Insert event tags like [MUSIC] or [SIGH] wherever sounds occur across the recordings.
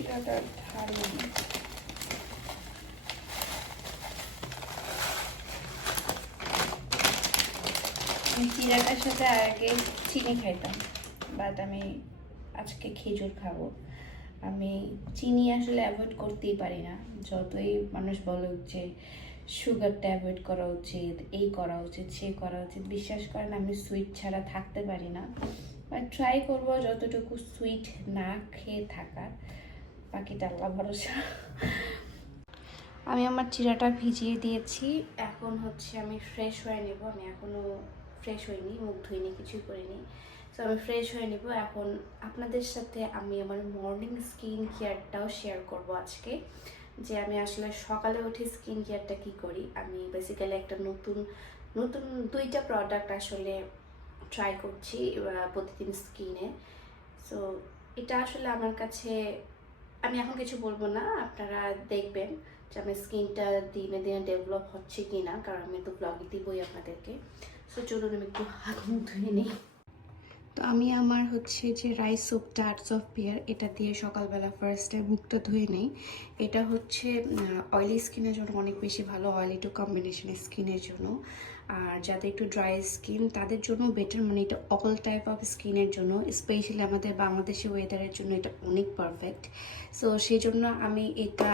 চিরাটা ঢালুন আমি চিরাটার সাথে আগে চিনি খাইতাম বাট আমি আজকে খেজুর খাব। আমি চিনি আসলে অ্যাভয়েড করতেই পারি না। যতই মানুষ বলুক যে সুগারটা অ্যাভয়েড করা উচিত, এই করা উচিত, সে করা উচিত। বিশ্বাস করেন, আমি সুইট ছাড়া থাকতে পারি না। বাট ট্রাই করব, যতটুকু সুইট না খেয়ে থাকার। বাকিটা আল্লাহ ভরসা। আমি আমার চিরাটা ভিজিয়ে দিয়েছি। এখন হচ্ছে আমি ফ্রেশ হয়ে নেব। আমি এখনও ফ্রেশ হইনি, মুখ ধুইনি, কিছুই করিনি। সো আমি ফ্রেশ হয়ে নেব। এখন আপনাদের সাথে আমি আমার মর্নিং স্কিন কেয়ারটাও শেয়ার করব আজকে। যে আমি আসলে সকালে উঠে স্কিন কেয়ারটা কী করি? আমি বেসিক্যালি একটা নতুন নতুন দুইটা প্রোডাক্ট আসলে ট্রাই করছি প্রতিদিন স্কিনে সো এটা আসলে আমার কাছে আমি এখন কিছু বলব না, আপনারা দেখবেন যে আমার স্কিনটা দিনে দিনে ডেভেলপ হচ্ছে কি না কারণ আমি তো ব্লগে দিবই আপনাদেরকে। সো চলুন আমি একটু হাত মুখ ধুয়ে নিই। তো আমি আমার হচ্ছে যে রাইস সোপটা আর্টস অফ পেয়ার এটা দিয়ে সকালবেলা ফার্স্টে মুখটা ধুয়ে নেই। এটা হচ্ছে অয়েলি স্কিনের জন্য অনেক বেশি ভালো অয়েলি টু কম্বিনেশন স্কিনের জন্য। আর যাদের একটু ড্রাই স্কিন তাদের জন্য বেটার মানে এটা অল টাইপ অফ স্কিনের জন্য স্পেশালি আমাদের বাংলাদেশি ওয়েদারের জন্য এটা অনেক পারফেক্ট সো সেই জন্য আমি এটা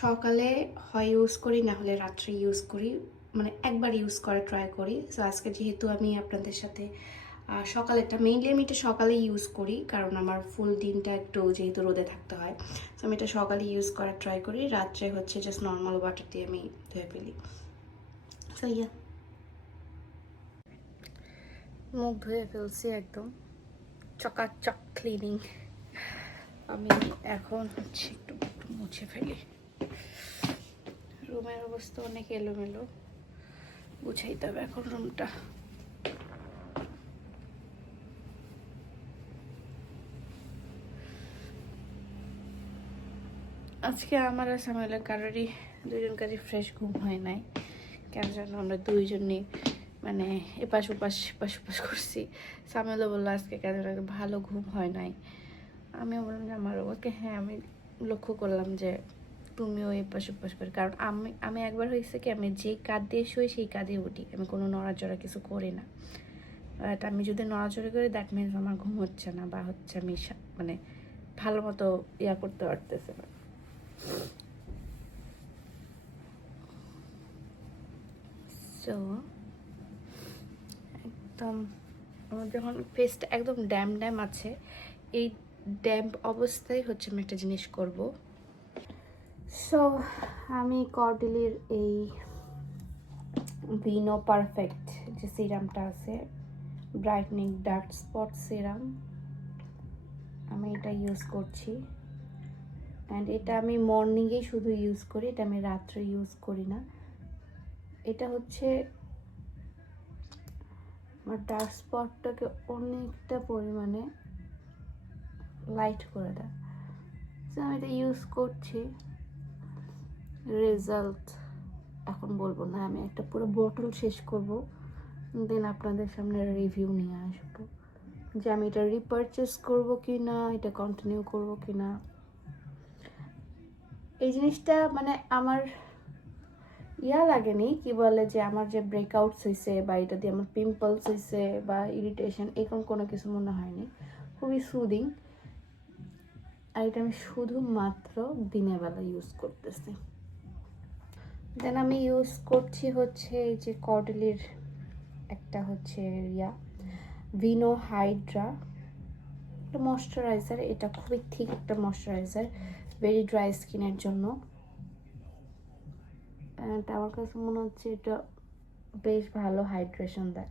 সকালে হয় ইউজ করি, না হলে রাত্রে ইউজ করি। মানে একবার ইউজ করা ট্রাই করি। সো আজকে যেহেতু আমি আপনাদের সাথে সকালেরটা মেইনলি আমি এটা সকালে ইউজ করি, কারণ আমার ফুল দিনটা একটু যেহেতু রোদে থাকতে হয়, তো আমি এটা সকালে ইউজ করার ট্রাই করি, রাত্রে হচ্ছে জাস্ট নর্মাল ওয়াটার দিয়ে আমি ধুয়ে ফেলি। সো ইয়া মুখ ধুয়ে ফেলছি একদম। চকাচক ক্লিনিং আমি এখন হচ্ছে একটু মুছে ফেলি। রুমের অবস্থা অনেক এলোমেলো। গুছাইতে হবে এখন রুমটা আজকে আমার আর সামিলের কারোরই দুজন কাজে ফ্রেশ ঘুম হয় নাই। কেন জানো, আমরা দুইজনই মানে এপাশ ওপাশ এপাশ ওপাশ করছি। সামিলও বলল, আজকে কেন ভালো ঘুম হয় নাই। আমিও বললাম যে আমার ওকে হ্যাঁ আমি লক্ষ্য করলাম যে তুমিও এপাশ ওপাশ করে। কারণ আমি আমি একবার হয়েছে কি, আমি যে কাঁধ দিয়ে শুই, সেই কাঁধে উঠি। আমি কোনো নড়াচড়া কিছু করি না। বাট আমি যদি নড়াচড়া করি দ্যাট মিনস আমার ঘুম হচ্ছে না বা হচ্ছে আমি মানে ভালো মতো ইয়া করতে পারতেছে না। সো একদম, আমার যখন ফেসটা একদম ড্যাম ড্যাম আছে, এই ড্যাম্প অবস্থায় হচ্ছে আমি একটা জিনিস করব। সো আমি কর্ডিলির এই ভিনো পারফেক্ট যে সিরামটা আছে ব্রাইটনিং ডার্ক স্পট সিরাম আমি এটা ইউজ করছি। অ্যান্ড এটা আমি মর্নিংয়েই শুধু ইউজ করি এটা আমি রাত্রে ইউজ করি না। এটা হচ্ছে আমার ডার্ক স্পটটাকে অনেকটা পরিমাণে লাইট করে দেয়। So, আমি এটা ইউজ করছি। রেজাল্ট এখন বলব না আমি একটা পুরো বোতল শেষ করব। দেন আপনাদের সামনে রিভিউ নিয়ে আসব। যে আমি এটা রিপারচেস করব কি না এটা কন্টিনিউ করব কি না এই জিনিসটা মানে আমার ইয়া লাগেনি, কি বলে যে আমার যে ব্রেকআউটস হয়েছে বা এটা দিয়ে আমার পিম্পলস হয়েছে বা ইরিটেশন এরকম কোনো কিছু মনে হয়নি। খুবই সুদিং আর এটা আমি শুধুমাত্র দিনের বেলা ইউজ করতেছি। দেন আমি ইউজ করছি হচ্ছে এই যে কডলির একটা হচ্ছে ইয়া ভিনো হাইড্রা একটা এটা খুবই ঠিক একটা ময়শ্চারাইজার ভেরি ড্রাই স্কিনের জন্য। আমার কাছে মনে হচ্ছে এটা বেশ ভালো হাইড্রেশন দেয়।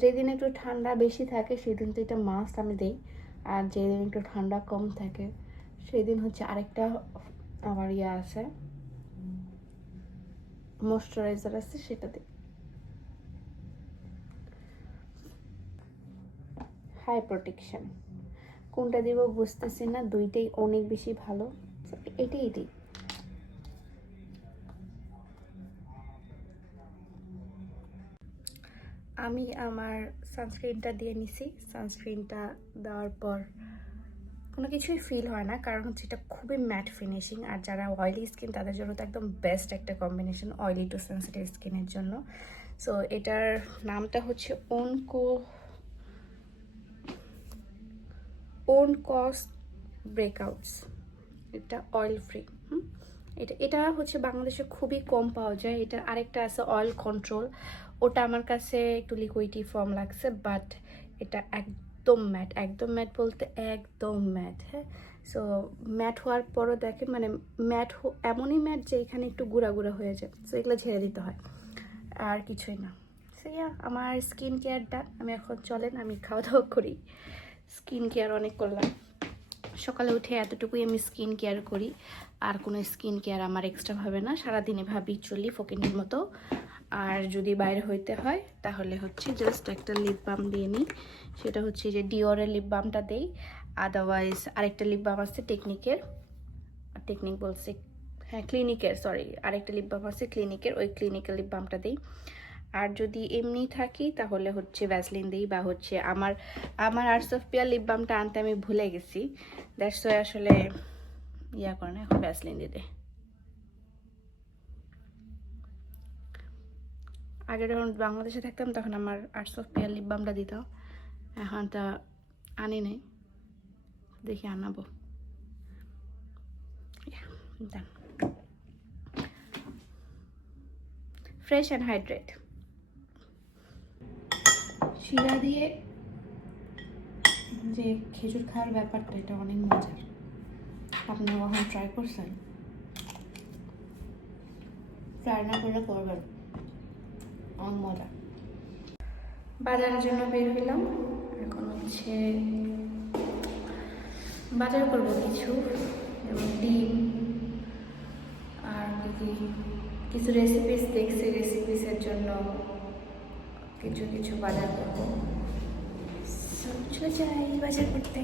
যেদিন একটু ঠান্ডা বেশি থাকে, সেদিন তো এটা মাস্ট আমি দিই। আর যেদিন একটু ঠান্ডা কম থাকে, সেদিন হচ্ছে আরেকটা আমার ইয়ে আছে ময়শ্চারাইজার আছে, সেটা দিই। হাই প্রোটেকশন কোনটা দিব বুঝতেছি না, দুইটাই অনেক বেশি ভালো। এটাই দিই। আমি আমার সানস্ক্রিনটা দিয়ে নিছি। সানস্ক্রিনটা দেওয়ার পর কোনো কিছুই ফিল হয় না, কারণ হচ্ছে এটা খুবই ম্যাট ফিনিশিং আর যারা অয়েলি স্কিন তাদের জন্য তো একদম বেস্ট একটা কম্বিনেশন অয়েলি টু সেন্সিটিভ স্কিনের জন্য। সো এটার নামটা হচ্ছে ওনকো ওন কস্ট ব্রেকআউটস এটা অয়েল ফ্রি এটা এটা হচ্ছে বাংলাদেশে খুবই কম পাওয়া যায়। এটার আরেকটা আছে অয়েল কন্ট্রোল ওটা আমার কাছে একটু লিকুইডি ফর্ম লাগছে বাট এটা একদম ম্যাট একদম ম্যাট বলতে একদম ম্যাট হ্যাঁ? সো ম্যাট হওয়ার পরও দেখেন মানে ম্যাট এমনই ম্যাট যে এখানে একটু গুঁড়া গুঁড়া হয়ে যায়। সো এগুলো ঝেড়ে দিতে হয়। আর কিছুই না। সো ইয়া আমার স্কিন কেয়ার ডান আমি এখন চলেন, আমি খাওয়া দাওয়া করি। স্কিন কেয়ার অনেক করলাম। সকালে উঠে এতটুকুই আমি স্কিন কেয়ার করি। আর কোনো স্কিন কেয়ার আমার এক্সট্রা ভাবে না। সারাদিনে ভাবি চলি ফকিনের মতো। আর যদি বাইরে হইতে হয়, তাহলে হচ্ছে জাস্ট একটা লিপ বাম দিয়ে নিই। সেটা হচ্ছে যে ডিওরের লিপ বামটা দেই। আদারওয়াইজ আরেকটা লিপ বাম আছে টেকনিকের টেকনিক বলছে হ্যাঁ ক্লিনিকের সরি আরেকটা লিপ বাম আছে ক্লিনিকের ওই ক্লিনিকের লিপ বামটা দিই। আর যদি এমনি থাকি, তাহলে হচ্ছে ভ্যাসলিন দিই বা হচ্ছে আমার আমার আর্টস অফ পিয়ার লিপ বামটা আনতে আমি ভুলে গেছি। দ্যাটস ওয়াই আসলে ইয়া করে না, এখন ভ্যাসলিন দিতে আগে যখন বাংলাদেশে থাকতাম, তখন আমার আর্টস অফ পিয়ার লিপ বামটা দিত। এখন তা আনি নাই। দেখি আনাবো। ফ্রেশ অ্যান্ড হাইড্রেট শিরা দিয়ে যে খেজুর খাওয়ার ব্যাপারটা, এটা অনেক মজার। আপনারা কখন ট্রাই করছেন? ট্রাই না করলে করবেন। অনেক মজা। বাজারের জন্য বের হইলাম। এখন হচ্ছে বাজার করব কিছু, যেমন ডিম। আর কি কিছু রেসিপিস দেখছি রেসিপিসের জন্য কিছু কিছু বাজার করব। করতে।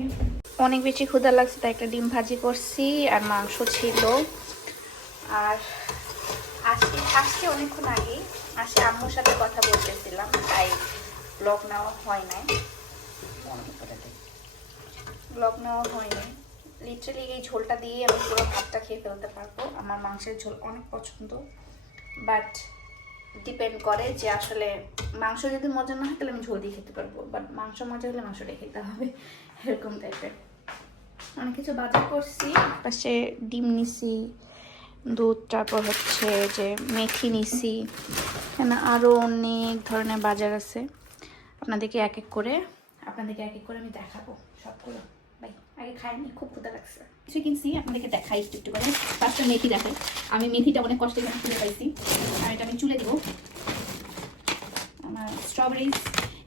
অনেক বেশি ক্ষুদা লাগছে, তাই একটা ডিম ভাজি করছি আর মাংস ছিল। আর আসি, আসছি অনেকক্ষণ আগে। আসে আম্মুর সাথে কথা বলতেছিলাম, তাই ব্লগ নেওয়া হয় নাই। ব্লগ নেওয়া হয় নাই। লিটারালি এই ঝোলটা দিয়ে আমি পুরো ভাতটা খেয়ে ফেলতে পারব। আমার মাংসের ঝোল অনেক পছন্দ। বাট ডিপেন্ড করে যে আসলে মাংস যদি মজা না হয়, তাহলে আমি ঝোল দিয়ে খেতে পারব। বাট মাংস মজা হলে মাংসটাই খেতে হবে। এরকম টাইপের অনেক কিছু বাজার করছি। পাশে ডিম নিছি, দুধ, তারপর হচ্ছে যে মেথি নিছি। এখানে আরও অনেক ধরনের বাজার আছে। আপনাদেরকে এক এক করে, আপনাদেরকে এক এক করে আমি দেখাবো সবগুলো। আগে খাইনি খুব ক্ষুদা লাগছে। কিছু কিনছি, আপনাদেরকে দেখাই একটু একটু করে। ফার্স্টে মেথি দেখাই। আমি মেথিটা অনেক কষ্টে এখানে খুঁজে পাইছি। আর এটা আমি চুলে দিব। আমার স্ট্রবেরিজ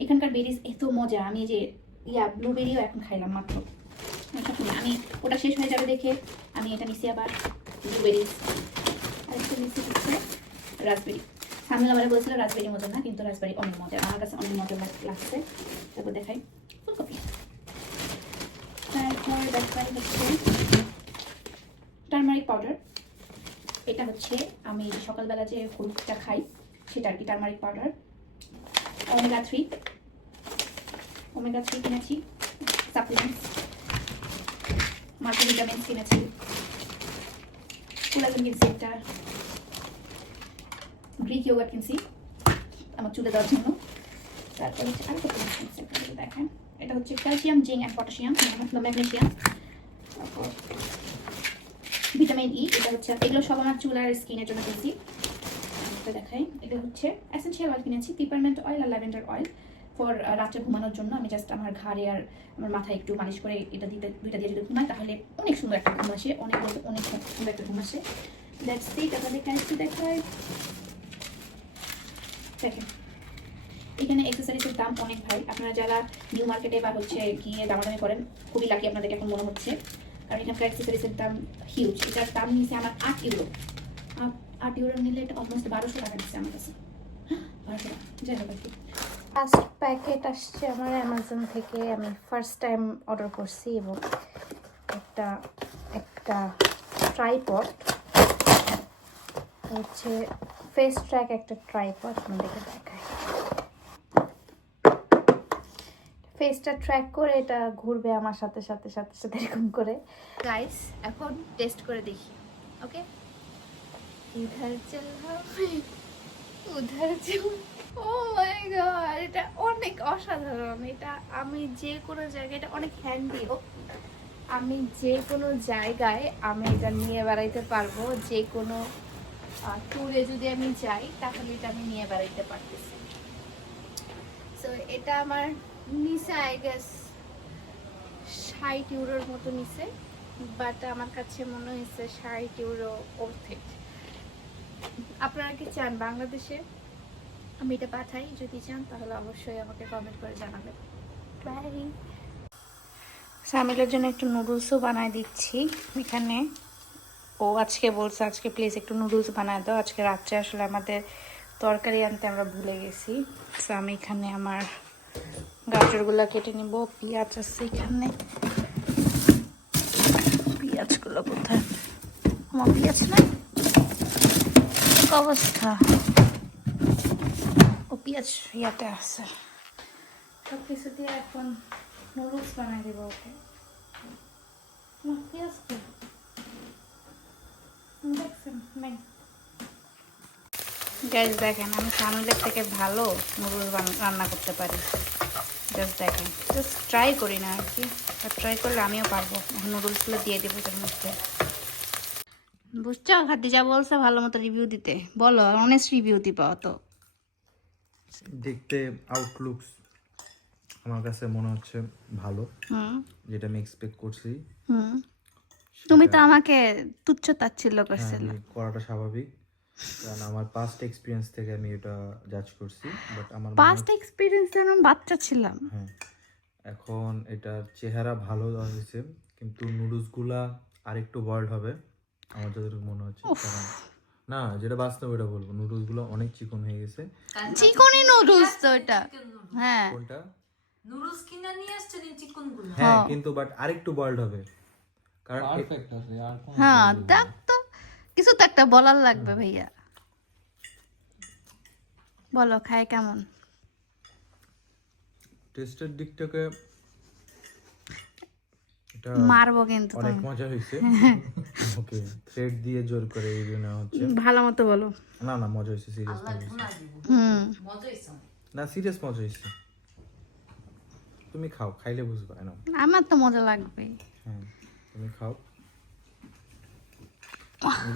এখানকার বেরিজ এত মজা। আমি যে, ইয়া ব্লুবেরিও এখন খাইলাম মাত্র। আমি, ওটা শেষ হয়ে যাবে দেখে আমি এটা নিছি আবার ব্লুবেরিজ আর একটা নিচ্ছি হচ্ছে রাসবেরি সামনে আমার বলছিল রাসবেরি মজা না, কিন্তু রাসবেরি অনেক মজা। আমার কাছে অনেক মজা লাগছে। তারপর দেখাই ফুলকপি তারপর দেখাই হচ্ছে টার্মারিক পাউডার এটা হচ্ছে আমি সকালবেলা যে হলুদটা খাই, সেটা আর কি turmeric powder omega three omega three কিনেছি সাপ্লিমেন্টস মাল্টিভিটামিনস কিনেছি। কোলাজেন কিনছি একটা গ্রিক ইয়োগার্ট কিনছি, আমার চুলে দেওয়ার জন্য। তারপর হচ্ছে কিনছি আপনাদের দেখেন এটা হচ্ছে calcium zinc and potassium magnesium তারপর ভিটামিন ই এটা হচ্ছে এগুলো সব আমার চুল আর স্কিনের জন্য কিনছি দেখাই এটা হচ্ছে এসেন্সিয়াল অয়েল কিনেছি পিপারমেন্ট অয়েল আর ল্যাভেন্ডার অয়েল ফর রাত্রে ঘুমানোর জন্য। আমি জাস্ট আমার ঘাড়ে আর আমার মাথায় একটু মালিশ করে এটা দিতে, দুইটা দিয়ে যদি ঘুমাই, তাহলে অনেক সুন্দর একটা ঘুম আসে, অনেক অনেক সুন্দর একটা ঘুম আসে। দ্যাটস ইট আপনাদের কাছে দেখাই। দেখেন, এখানে এক্সেসরিজের দাম অনেক ভাই। আপনারা যারা নিউ মার্কেটে বা হচ্ছে গিয়ে দামাদামি করেন, খুবই লাকি আপনাদেরকে এখন মনে হচ্ছে। কারণ এখানকার অ্যাক্সেসরিজের দাম হিউজ এটার দাম নিয়েছে আমার আট ইউরো আট- ইউরো নিলে এটা অলমোস্ট বারোশো টাকা নিচ্ছে আমার কাছে। [GASPS] কি। ফার্স্ট প্যাকেট আসছে আমার অ্যামাজন থেকে। আমি ফার্স্ট টাইম অর্ডার করছি এবং একটা একটা ট্রাইপড হচ্ছে ফেস ট্র্যাক একটা ট্রাইপড আপনাদেরকে দেখাই। ফেসটা ট্র্যাক করে এটা ঘুরবে আমার সাথে সাথে সাথে সাথে এরকম করে। গাইস এখন টেস্ট করে দেখি ওকে ইধার চল উধার চল ও মাই গড এটা অনেক অসাধারণ। এটা আমি যে কোনো জায়গায়, এটা অনেক হ্যান্ডিও আমি যে কোনো জায়গায় আমি এটা নিয়ে বেড়াইতে পারব, যে কোনো ট্যুরে যদি আমি যাই, তাহলে এটা আমি নিয়ে বেড়াইতে পারতেছি। সো এটা আমার নিচে আই গেস ষাট ইউরোর মতো নিচে বাট আমার কাছে মনে হয়েছে ষাট ইউরো অর্থিক আপনারা কি চান বাংলাদেশে? আমি এটা পাঠাই, যদি চান তাহলে অবশ্যই আমাকে কমেন্ট করে জানাবেন। বাই সামিলের জন্য একটু নুডলসও বানায় দিচ্ছি এখানে। ও আজকে বলছে, আজকে প্লিজ একটু নুডলস বানায় দাও। আজকে রাত্রে আসলে আমাদের তরকারি আনতে আমরা ভুলে গেছি। তো আমি এখানে আমার গাজরগুলো কেটে নিব। পেঁয়াজ আছে এখানে। পেঁয়াজগুলো কোথায়? আমার পেঁয়াজ নাই? অবস্থা। ও পেঁয়াজ ইয়াতে আছে। সব দিয়ে এখন নুডলস বানাই দেবো ওকে। দেখছেন, নাই। গ্যাস দেখেন, আমি সামনের থেকে ভালো নুডলস রান্না করতে পারি। জাস্ট দেখেন জাস্ট ট্রাই করি না আর কি। আর ট্রাই করলে আমিও পারব। নুডলসগুলো দিয়ে দেবো এটার মধ্যে। বুঝছ? খাদ্যি যা বলছে ভালো মতো রিভিউ দিতে। বলো অনেস্ট রিভিউ দিবা তো দেখতে আউটলুকস আমার কাছে মনে হচ্ছে ভালো। হুম। যেটা আমি এক্সপেক্ট করছি। হুম। তুমি তো আমাকে তুচ্ছ তাচ্ছিল্য হ্যাঁ, করছিলে। করাটা স্বাভাবিক। কারণ আমার পাস্ট এক্সপিরিয়েন্স থেকে আমি এটা জাজ করছি বাট আমার পাস্ট এক্সপিরিয়েন্স আমি বাচ্চা ছিলাম। হ্যাঁ এখন এটার চেহারা ভালো হয়েছে কিন্তু নুডলসগুলা আরেকটু বয়েলড হবে আমার যতটুকু মনে হচ্ছে কারণ না যেটা বাস্তব এটা বলব নুডলসগুলো অনেক চিকন হয়ে গেছে। চিকনি নুডলস তো এটা। হ্যাঁ। কোনটা? নুডলস কিনে নিয়ে আসছে নি হ্যাঁ কিন্তু বাট আরেকটু বয়েলড হবে। কারণ পারফেক্ট আছে আর হ্যাঁ দেখ তো কিছু তো একটা বলার লাগবে ভাইয়া। বলো খায় কেমন? টেস্টের দিক থেকে মারবো কিন্তু অনেক তুমি। মজা হয়েছে। [LAUGHS] ওকে থ্রেড দিয়ে জোর করে এই জন্য হচ্ছে। ভালো মতো বলো। না না মজা হয়েছে সিরিয়াস হুম। মজা হইছে আমার। না সিরিয়াস মজা হয়েছে। তুমি খাও খাইলে বুঝবে না আমার তো মজা লাগবে। হ্যাঁ তুমি খাও। 哇。